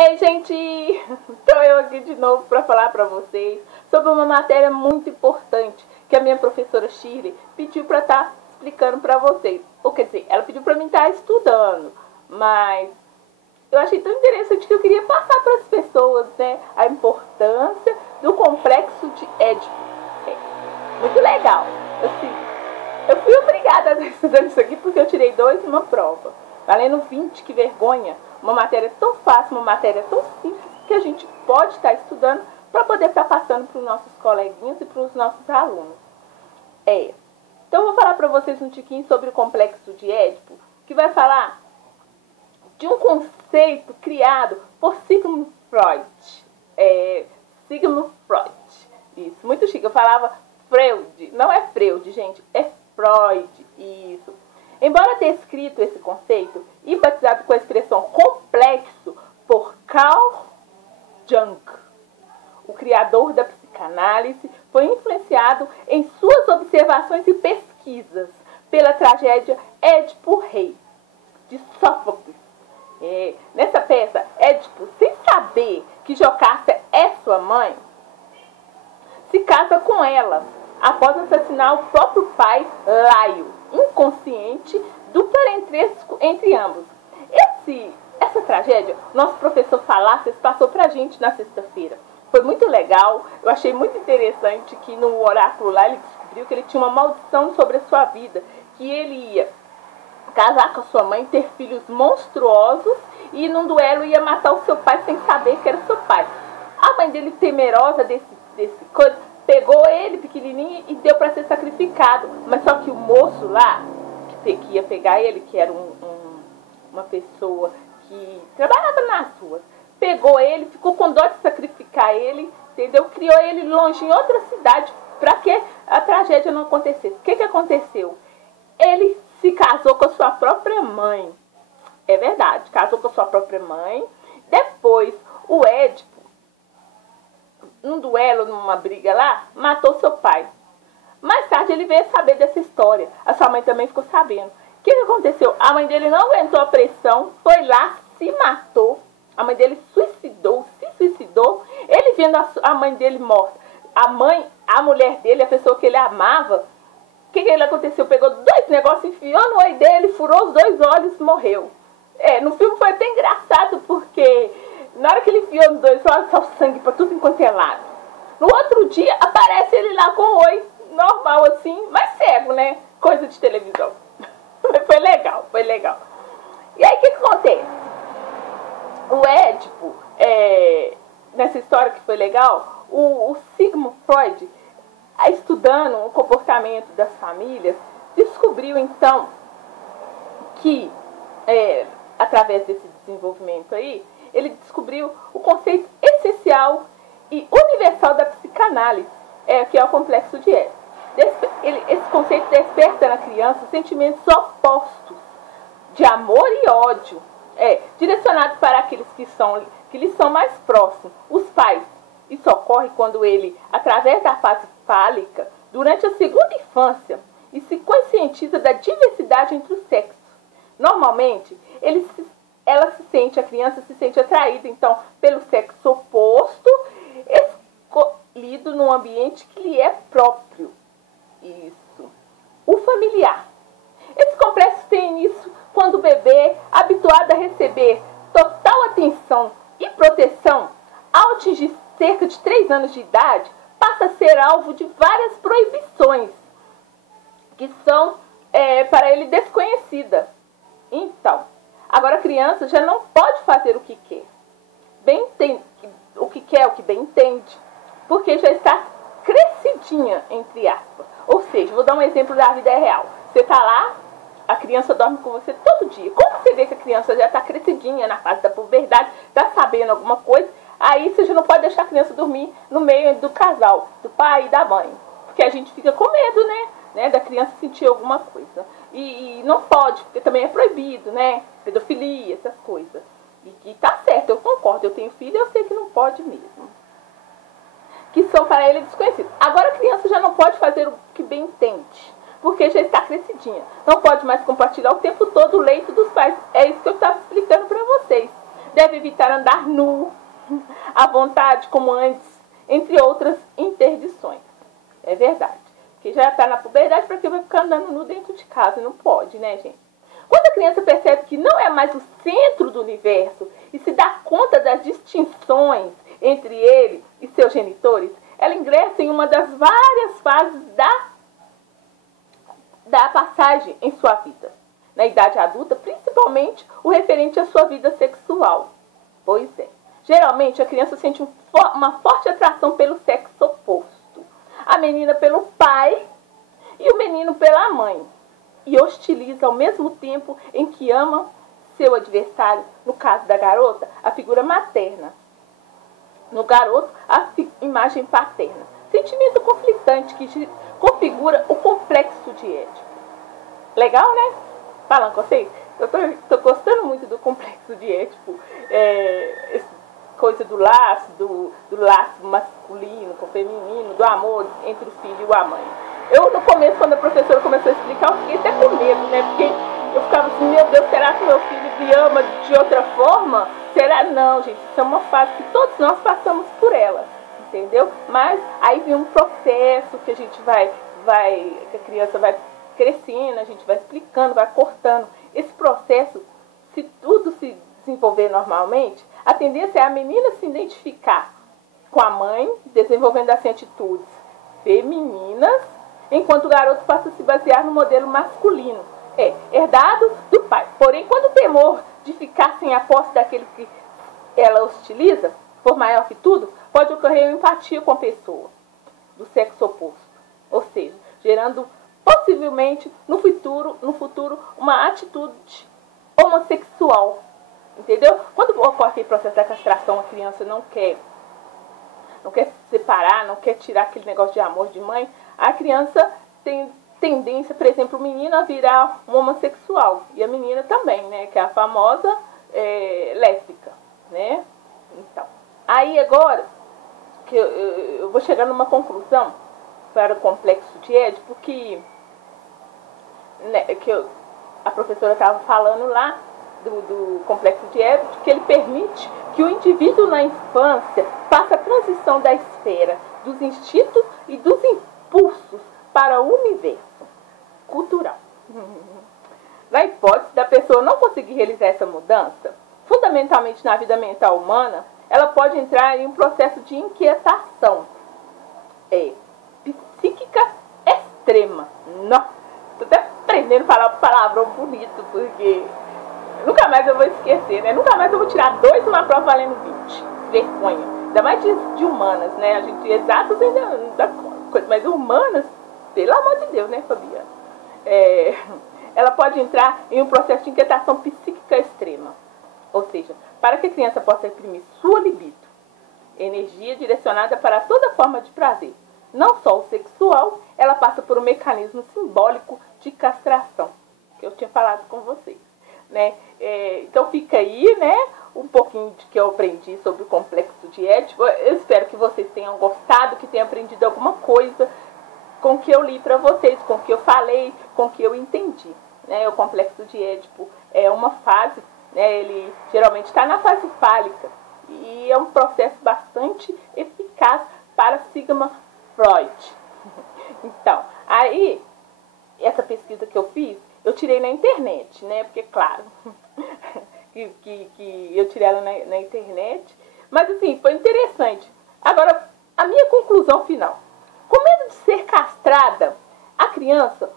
Ei, gente! Estou eu aqui de novo para falar para vocês sobre uma matéria muito importante que a minha professora Shirley pediu para estar explicando para vocês. Ou quer dizer, ela pediu para mim estar estudando, mas eu achei tão interessante que eu queria passar para as pessoas, né, a importância do complexo de Édipo. Muito legal. Assim, eu fui obrigada a estar estudando isso aqui porque eu tirei 2 numa prova. Valendo 20, que vergonha. Uma matéria tão fácil, uma matéria tão simples que a gente pode estar estudando para poder estar passando para os nossos coleguinhas e para os nossos alunos. Então eu vou falar para vocês um tiquinho sobre o complexo de Édipo, que vai falar de um conceito criado por Sigmund Freud. Sigmund Freud. Isso, muito chique. Eu falava Freud. Não é Freud, gente. É Freud. Isso. Embora tenha escrito esse conceito e batizado com a expressão complexo por Carl Jung, o criador da psicanálise, foi influenciado em suas observações e pesquisas pela tragédia Édipo Rei, de Sófocles. Nessa peça, Édipo, sem saber que Jocasta é sua mãe, se casa com ela após assassinar o próprio pai, Laio, inconsciente do parentesco entre ambos. Essa tragédia, nosso professor Falácias passou pra gente na sexta-feira. Foi muito legal, eu achei muito interessante que no oráculo lá ele descobriu que ele tinha uma maldição sobre a sua vida, que ele ia casar com a sua mãe, ter filhos monstruosos e num duelo ia matar o seu pai sem saber que era seu pai. A mãe dele, temerosa desse coisa, pegou ele pequenininho e deu para ser sacrificado. Mas só que o moço lá, que ia pegar ele, que era uma pessoa que trabalhava nas ruas, pegou ele, ficou com dó de sacrificar ele, entendeu? Criou ele longe em outra cidade para que a tragédia não acontecesse. O que aconteceu? Ele se casou com a sua própria mãe. É verdade, casou com a sua própria mãe. Depois, o Édipo, num duelo, numa briga lá, matou seu pai. Mais tarde ele veio saber dessa história. A sua mãe também ficou sabendo. O que aconteceu? A mãe dele não aguentou a pressão, foi lá, se matou. A mãe dele se suicidou. Ele vendo a mãe dele morta. A mulher dele, a pessoa que ele amava, o que aconteceu? Pegou 2 negócios, enfiou no olho dele, furou os 2 olhos e morreu. No filme foi até engraçado porque na hora que ele enfiou nos 2 olhos, saiu sangue pra tudo enquanto é lado. No outro dia, aparece ele lá com o olho normal assim, mas cego, né? Coisa de televisão. Foi legal. E aí, o que acontece? O Édipo, nessa história que foi legal, o Sigmund Freud, estudando o comportamento das famílias, descobriu então que, através desse desenvolvimento aí, ele descobriu o conceito essencial e universal da psicanálise, que é o complexo de Édipo. Esse conceito desperta na criança sentimentos opostos de amor e ódio, direcionados para aqueles que lhes são mais próximos, os pais. Isso ocorre quando ele, através da fase fálica, durante a segunda infância, e se conscientiza da diversidade entre os sexos. Normalmente, a criança se sente atraída, então, pelo sexo oposto, escolhido num ambiente que lhe é próprio. Isso. O familiar. Esse complexo tem início quando o bebê, habituado a receber total atenção e proteção, ao atingir cerca de 3 anos de idade, passa a ser alvo de várias proibições, que são para ele desconhecida. Então, agora a criança já não pode fazer o que quer. O que bem entende, porque já está crescidinha, entre aspas. Ou seja, vou dar um exemplo da vida real. Você está lá, a criança dorme com você todo dia. Como você vê que a criança já está crescidinha na fase da puberdade, está sabendo alguma coisa, aí você já não pode deixar a criança dormir no meio do casal, do pai e da mãe. Porque a gente fica com medo, né, da criança sentir alguma coisa. E não pode, porque também é proibido, né? Pedofilia, essas coisas. E tá certo, eu concordo. Eu tenho filho e eu sei que não pode mesmo. Que são para ele desconhecidos. Agora a criança já não pode fazer o que bem entende, porque já está crescidinha. Não pode mais compartilhar o tempo todo o leito dos pais. É isso que eu estava explicando para vocês. deve evitar andar nu, à vontade como antes, entre outras interdições. É verdade. Porque já está na puberdade, para que vai ficar andando nu dentro de casa? Não pode, né, gente? Quando a criança percebe que não é mais o centro do universo e se dá conta das distinções entre ele e seus genitores, ela ingressa em uma das várias fases da passagem em sua vida. Na idade adulta, principalmente o referente à sua vida sexual. Pois é. Geralmente, a criança sente uma forte atração pelo sexo oposto. A menina pelo pai e o menino pela mãe. E hostiliza ao mesmo tempo em que ama seu adversário, no caso da garota, a figura materna. No garoto, a imagem paterna. Sentimento conflitante que configura o complexo de Édipo. Legal, né? Falando com vocês, eu tô gostando muito do complexo de Édipo. Coisa do laço, do laço masculino com o feminino, do amor entre o filho e a mãe. Eu, no começo, quando a professora começou a explicar, eu fiquei até com medo, né? Porque eu ficava assim, meu Deus, será que meu filho me ama de outra forma? Será? Não, gente, isso é uma fase que todos nós passamos por ela, entendeu? Mas aí vem um processo que a gente que a criança vai crescendo, a gente vai explicando, vai cortando. Esse processo, se tudo se desenvolver normalmente, a tendência é a menina se identificar com a mãe, desenvolvendo assim atitudes femininas, enquanto o garoto passa a se basear no modelo masculino, herdado do pai. Porém, quando o temor de ficar sem a posse daquele que ela hostiliza for maior que tudo, pode ocorrer uma empatia com a pessoa do sexo oposto, ou seja, gerando possivelmente no futuro uma atitude homossexual. Entendeu? Quando ocorre aquele processo da castração, a criança não quer se separar, não quer tirar aquele negócio de amor de mãe, a criança tem tendência, por exemplo, o menino a virar um homossexual. E a menina também, né? Que é a famosa lésbica, né? Então, aí agora, que eu vou chegar numa conclusão para o complexo de Édipo, a professora estava falando lá, do complexo de Édipo, que ele permite que o indivíduo na infância faça a transição da esfera dos instintos e dos impulsos para o universo cultural. Na hipótese da pessoa não conseguir realizar essa mudança, fundamentalmente na vida mental humana, ela pode entrar em um processo de inquietação psíquica extrema. Nossa, estou até aprendendo a falar palavrão bonito, porque nunca mais eu vou esquecer, né? Nunca mais eu vou tirar 2 numa prova valendo 20. Vergonha. Ainda mais de humanas, né? A gente exatas ainda não dá coisa, mas humanas, pelo amor de Deus, né, Fabiana? Ela pode entrar em um processo de inquietação psíquica extrema. Ou seja, para que a criança possa imprimir sua libido, energia direcionada para toda forma de prazer, não só o sexual, ela passa por um mecanismo simbólico de castração, que eu tinha falado com vocês. Né? Então fica aí, né, um pouquinho de que eu aprendi sobre o complexo de Édipo. Eu espero que vocês tenham gostado, que tenham aprendido alguma coisa com o que eu li para vocês, com o que eu falei, com o que eu entendi. Né? O complexo de Édipo é uma fase, né, ele geralmente está na fase fálica e é um processo bastante eficaz para Sigmund Freud. Então, aí, essa pesquisa que eu fiz, eu tirei na internet, né? Porque, claro, que eu tirei ela na internet. Mas, assim, foi interessante. Agora, a minha conclusão final. Com medo de ser castrada, a criança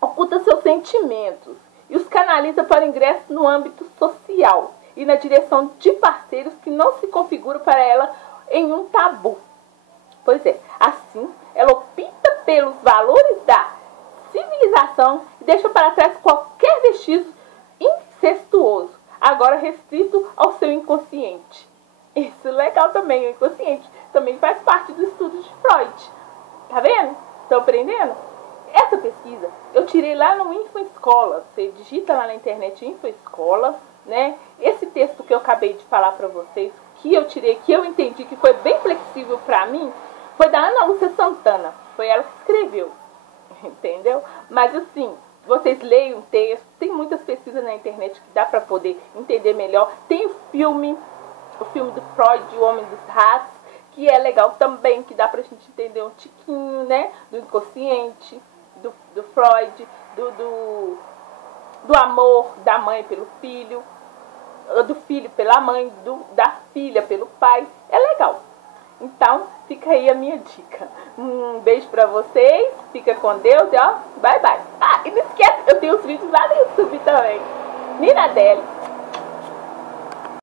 oculta seus sentimentos e os canaliza para ingresso no âmbito social e na direção de parceiros que não se configuram para ela em um tabu. Pois é, assim, ela opta pelos valores da civilização e deixa para trás qualquer vestígio incestuoso, agora restrito ao seu inconsciente. Isso é legal também, o inconsciente também faz parte do estudo de Freud. Tá vendo? Estão aprendendo? Essa pesquisa eu tirei lá no InfoEscola. Você digita lá na internet InfoEscola, né? Esse texto que eu acabei de falar para vocês, que eu tirei, que eu entendi que foi bem flexível para mim, foi da Ana Lúcia Santana. Foi ela que escreveu. Entendeu? Mas assim, vocês leiam o texto. Tem muitas pesquisas na internet que dá para poder entender melhor. Tem o filme do Freud, O Homem dos Ratos, que é legal também, que dá pra gente entender um tiquinho, né, do inconsciente, do Freud, do amor da mãe pelo filho, do filho pela mãe, da filha pelo pai. É legal. Então, fica aí a minha dica. Um beijo pra vocês, fica com Deus e ó, bye bye. Ah, e não esquece, eu tenho os vídeos lá no YouTube também. Nina Adele.